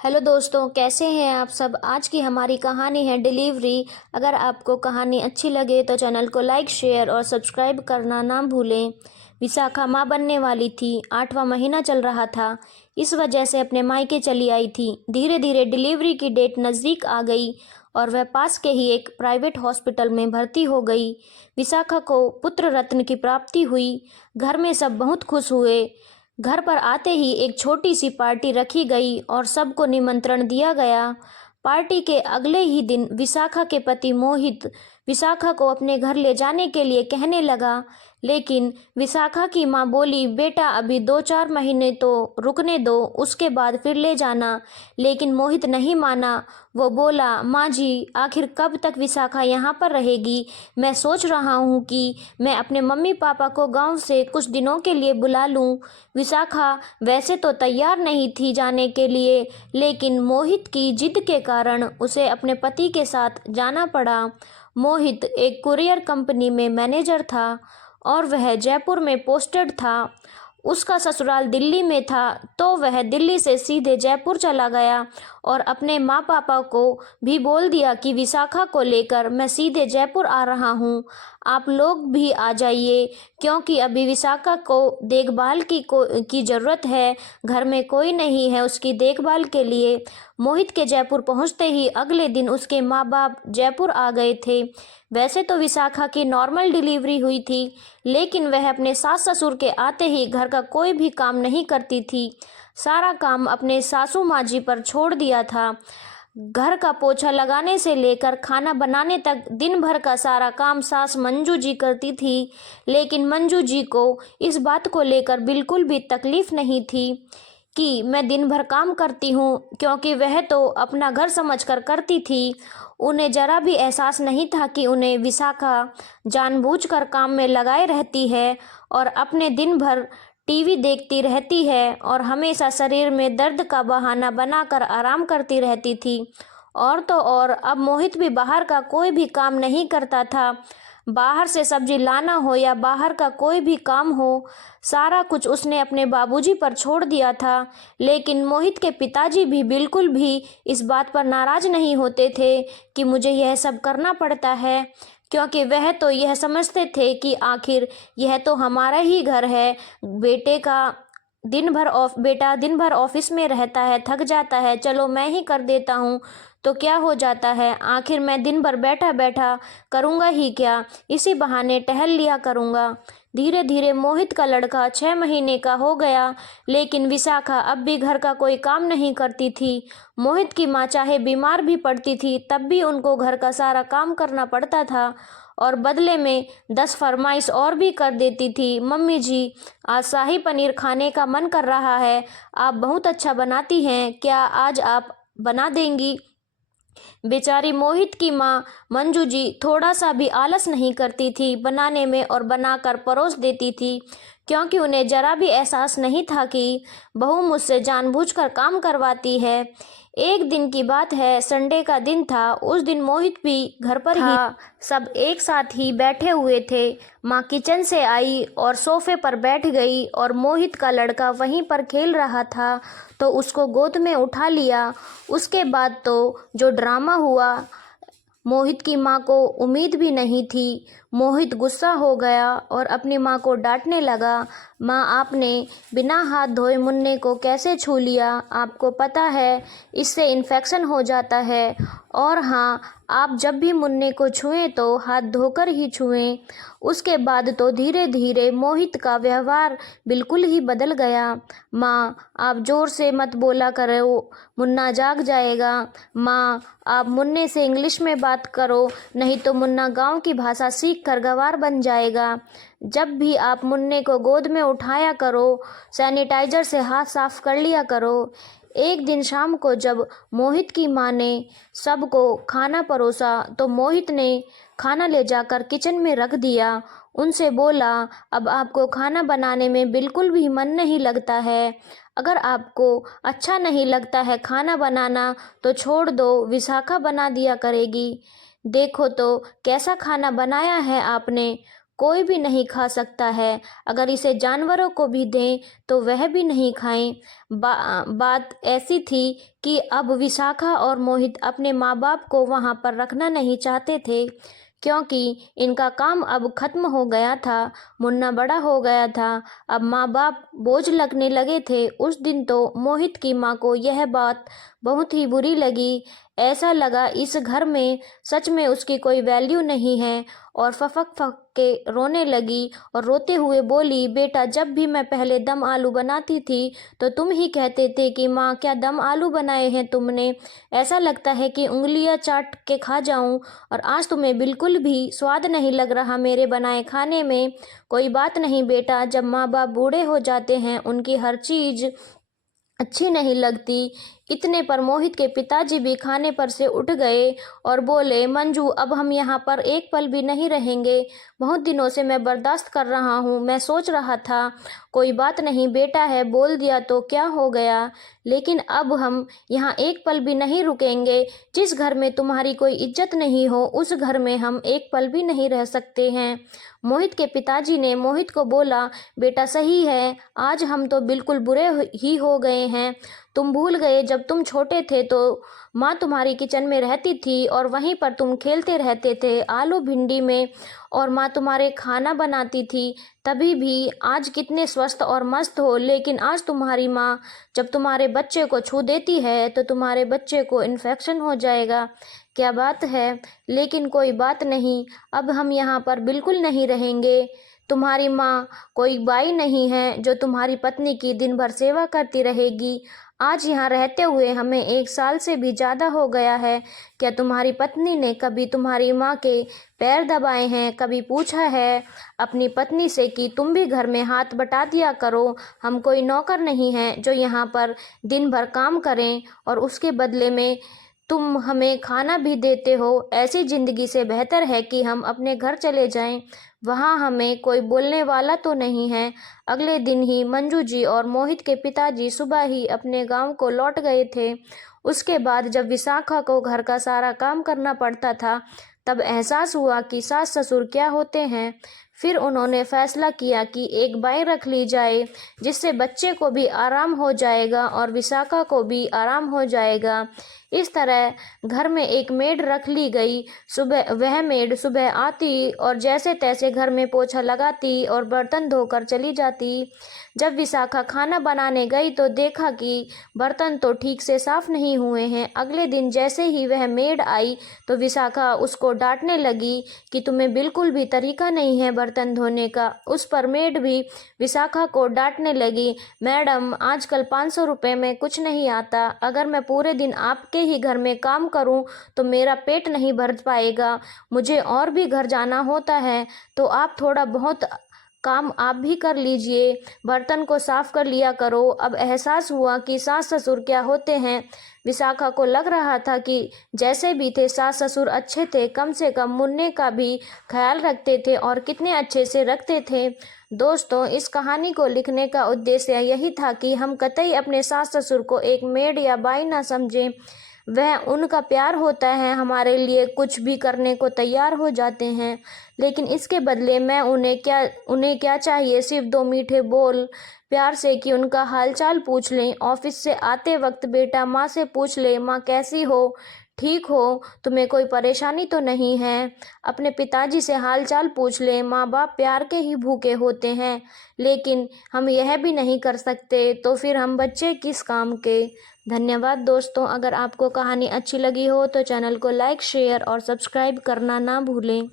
Hello दोस्तों, कैसे हैं आप सब। आज की हमारी कहानी है डिलीवरी। अगर आपको कहानी अच्छी लगे तो चैनल को लाइक, शेयर और सब्सक्राइब करना ना भूलें। विशाखा माँ बनने वाली थी। 8वां महीना चल रहा था। इस वजह से अपने मायके चली आई थी। धीरे धीरे डिलीवरी की डेट नज़दीक आ गई और वह पास के ही एक प्राइवेट हॉस्पिटल में भर्ती हो गई। विशाखा को पुत्र रत्न की प्राप्ति हुई। घर में सब बहुत खुश हुए। घर पर आते ही एक छोटी सी पार्टी रखी गई और सबको निमंत्रण दिया गया। पार्टी के अगले ही दिन विशाखा के पति मोहित विशाखा को अपने घर ले जाने के लिए कहने लगा, लेकिन विशाखा की माँ बोली, बेटा अभी 2-4 महीने तो रुकने दो, उसके बाद फिर ले जाना। लेकिन मोहित नहीं माना। वो बोला, माँ जी आखिर कब तक विशाखा यहाँ पर रहेगी। मैं सोच रहा हूँ कि मैं अपने मम्मी पापा को गांव से कुछ दिनों के लिए बुला लूँ। विशाखा वैसे तो तैयार नहीं थी जाने के लिए, लेकिन मोहित की जिद के कारण उसे अपने पति के साथ जाना पड़ा। मोहित एक कुरियर कंपनी में मैनेजर था और वह जयपुर में पोस्टेड था। उसका ससुराल दिल्ली में था, तो वह दिल्ली से सीधे जयपुर चला गया और अपने माँ पापा को भी बोल दिया कि विशाखा को लेकर मैं सीधे जयपुर आ रहा हूँ, आप लोग भी आ जाइए, क्योंकि अभी विशाखा को देखभाल की ज़रूरत है। घर में कोई नहीं है उसकी देखभाल के लिए। मोहित के जयपुर पहुँचते ही अगले दिन उसके माँ बाप जयपुर आ गए थे। वैसे तो विशाखा की नॉर्मल डिलीवरी हुई थी, लेकिन वह अपने सास ससुर के आते ही घर का कोई भी काम नहीं करती थी। सारा काम अपने सासू माँ जी पर छोड़ दिया था। घर का पोछा लगाने से लेकर खाना बनाने तक दिन भर का सारा काम सास मंजू जी करती थी। लेकिन मंजू जी को इस बात को लेकर बिल्कुल भी तकलीफ नहीं थी कि मैं दिन भर काम करती हूँ, क्योंकि वह तो अपना घर समझकर करती थी। उन्हें जरा भी एहसास नहीं था कि उन्हें विशाखा जानबूझकर काम में लगाए रहती है और अपने दिन भर टीवी देखती रहती है और हमेशा शरीर में दर्द का बहाना बनाकर आराम करती रहती थी। और तो और अब मोहित भी बाहर का कोई भी काम नहीं करता था। बाहर से सब्जी लाना हो या बाहर का कोई भी काम हो, सारा कुछ उसने अपने बाबूजी पर छोड़ दिया था। लेकिन मोहित के पिताजी भी बिल्कुल भी इस बात पर नाराज नहीं होते थे कि मुझे यह सब करना पड़ता है, क्योंकि वह तो यह समझते थे कि आखिर यह तो हमारा ही घर है। बेटा दिन भर ऑफिस में रहता है, थक जाता है, चलो मैं ही कर देता हूँ तो क्या हो जाता है। आखिर मैं दिन भर बैठा बैठा करूँगा ही क्या, इसी बहाने टहल लिया करूँगा। धीरे धीरे मोहित का लड़का 6 महीने का हो गया, लेकिन विशाखा अब भी घर का कोई काम नहीं करती थी। मोहित की माँ चाहे बीमार भी पड़ती थी, तब भी उनको घर का सारा काम करना पड़ता था और बदले में 10 फरमाइश और भी कर देती थी। मम्मी जी आज शाही पनीर खाने का मन कर रहा है, आप बहुत अच्छा बनाती हैं, क्या आज आप बना देंगी। बेचारी मोहित की माँ मंजू जी थोड़ा सा भी आलस नहीं करती थी बनाने में और बनाकर परोस देती थी, क्योंकि उन्हें जरा भी एहसास नहीं था कि बहू मुझसे जानबूझकर काम करवाती है। एक दिन की बात है, संडे का दिन था। उस दिन मोहित भी घर पर ही था। सब एक साथ ही बैठे हुए थे। माँ किचन से आई और सोफे पर बैठ गई और मोहित का लड़का वहीं पर खेल रहा था, तो उसको गोद में उठा लिया। उसके बाद तो जो ड्रामा हुआ, मोहित की माँ को उम्मीद भी नहीं थी। मोहित गुस्सा हो गया और अपनी माँ को डांटने लगा, माँ आपने बिना हाथ धोए मुन्ने को कैसे छू लिया, आपको पता है इससे इन्फेक्शन हो जाता है। और हाँ, आप जब भी मुन्ने को छुएं तो हाथ धोकर ही छुएं। उसके बाद तो धीरे धीरे मोहित का व्यवहार बिल्कुल ही बदल गया। माँ आप ज़ोर से मत बोला करो, मुन्ना जाग जाएगा। माँ आप मुन्ने से इंग्लिश में बात करो, नहीं तो मुन्ना गांव की भाषा सीख कर गंवार बन जाएगा। जब भी आप मुन्ने को गोद में उठाया करो, सैनिटाइजर से हाथ साफ कर लिया करो। एक दिन शाम को जब मोहित की माँ ने सबको खाना परोसा, तो मोहित ने खाना ले जाकर किचन में रख दिया। उनसे बोला, अब आपको खाना बनाने में बिल्कुल भी मन नहीं लगता है। अगर आपको अच्छा नहीं लगता है खाना बनाना तो छोड़ दो, विशाखा बना दिया करेगी। देखो तो कैसा खाना बनाया है आपने। कोई भी नहीं खा सकता है, अगर इसे जानवरों को भी दें तो वह भी नहीं खाएं। बात ऐसी थी कि अब विशाखा और मोहित अपने माँ बाप को वहाँ पर रखना नहीं चाहते थे, क्योंकि इनका काम अब खत्म हो गया था। मुन्ना बड़ा हो गया था, अब माँ बाप बोझ लगने लगे थे। उस दिन तो मोहित की माँ को यह बात बहुत ही बुरी लगी। ऐसा लगा इस घर में सच में उसकी कोई वैल्यू नहीं है, और फक फक के रोने लगी और रोते हुए बोली, बेटा, जब भी मैं पहले दम आलू बनाती थी तो तुम ही कहते थे कि माँ, क्या दम आलू बनाए हैं तुमने, ऐसा लगता है कि उंगलियां चाट के खा जाऊं, और आज तुम्हें बिल्कुल भी स्वाद नहीं लग रहा मेरे बनाए खाने में। कोई बात नहीं बेटा, जब माँ बाप बूढ़े हो जाते हैं उनकी हर चीज़ अच्छी नहीं लगती। इतने पर मोहित के पिताजी भी खाने पर से उठ गए और बोले, मंजू, अब हम यहाँ पर एक पल भी नहीं रहेंगे। बहुत दिनों से मैं बर्दाश्त कर रहा हूँ। मैं सोच रहा था कोई बात नहीं, बेटा है, बोल दिया तो क्या हो गया, लेकिन अब हम यहाँ एक पल भी नहीं रुकेंगे। जिस घर में तुम्हारी कोई इज्जत नहीं हो उस घर में हम एक पल भी नहीं रह सकते हैं। मोहित के पिताजी ने मोहित को बोला, बेटा, सही है, आज हम तो बिल्कुल बुरे ही हो गए हैं। तुम भूल गए, जब तुम छोटे थे तो माँ तुम्हारी किचन में रहती थी और वहीं पर तुम खेलते रहते थे आलू भिंडी में, और माँ तुम्हारे खाना बनाती थी। तभी भी आज कितने स्वस्थ और मस्त हो, लेकिन आज तुम्हारी माँ जब तुम्हारे बच्चे को छू देती है तो तुम्हारे बच्चे को इन्फेक्शन हो जाएगा। क्या बात है, लेकिन कोई बात नहीं, अब हम यहाँ पर बिल्कुल नहीं रहेंगे। तुम्हारी माँ कोई बाई नहीं है जो तुम्हारी पत्नी की दिन भर सेवा करती रहेगी। आज यहाँ रहते हुए हमें 1 साल से भी ज़्यादा हो गया है। क्या तुम्हारी पत्नी ने कभी तुम्हारी माँ के पैर दबाए हैं? कभी पूछा है अपनी पत्नी से कि तुम भी घर में हाथ बटा दिया करो? हम कोई नौकर नहीं हैं जो यहाँ पर दिन भर काम करें और उसके बदले में तुम हमें खाना भी देते हो। ऐसी ज़िंदगी से बेहतर है कि हम अपने घर चले जाएं, वहाँ हमें कोई बोलने वाला तो नहीं है। अगले दिन ही मंजू जी और मोहित के पिताजी सुबह ही अपने गांव को लौट गए थे। उसके बाद जब विशाखा को घर का सारा काम करना पड़ता था, तब एहसास हुआ कि सास ससुर क्या होते हैं। फिर उन्होंने फैसला किया कि एक बाई रख ली जाए, जिससे बच्चे को भी आराम हो जाएगा और विशाखा को भी आराम हो जाएगा। इस तरह घर में एक मेड रख ली गई। वह मेड सुबह आती और जैसे तैसे घर में पोछा लगाती और बर्तन धोकर चली जाती। जब विशाखा खाना बनाने गई तो देखा कि बर्तन तो ठीक से साफ नहीं हुए हैं। अगले दिन जैसे ही वह मेड आई तो विशाखा उसको डांटने लगी कि तुम्हें बिल्कुल भी तरीका नहीं है बर्तन धोने का। उस पर मेड भी विशाखा को डांटने लगी, मैडम, आजकल 500 रुपये में कुछ नहीं आता। अगर मैं पूरे दिन आपके ही घर में काम करूं तो मेरा पेट नहीं भर पाएगा। मुझे और भी घर जाना होता है, तो आप थोड़ा बहुत काम आप भी कर लीजिए, बर्तन को साफ कर लिया करो। अब एहसास हुआ कि सास ससुर क्या होते हैं। विशाखा को लग रहा था कि जैसे भी थे सास ससुर अच्छे थे, कम से कम मुन्ने का भी ख्याल रखते थे और कितने अच्छे से रखते थे। दोस्तों, इस कहानी को लिखने का उद्देश्य यही था कि हम कतई अपने सास ससुर को एक मेड या बाई ना समझें। वह उनका प्यार होता है, हमारे लिए कुछ भी करने को तैयार हो जाते हैं, लेकिन इसके बदले में उन्हें क्या चाहिए, सिर्फ 2 मीठे बोल प्यार से कि उनका हालचाल पूछ लें। ऑफिस से आते वक्त बेटा माँ से पूछ ले, माँ कैसी हो, ठीक हो, तुम्हें कोई परेशानी तो नहीं है। अपने पिताजी से हालचाल पूछ ले। माँ बाप प्यार के ही भूखे होते हैं, लेकिन हम यह भी नहीं कर सकते, तो फिर हम बच्चे किस काम के। धन्यवाद दोस्तों। अगर आपको कहानी अच्छी लगी हो तो चैनल को लाइक, शेयर और सब्सक्राइब करना ना भूलें।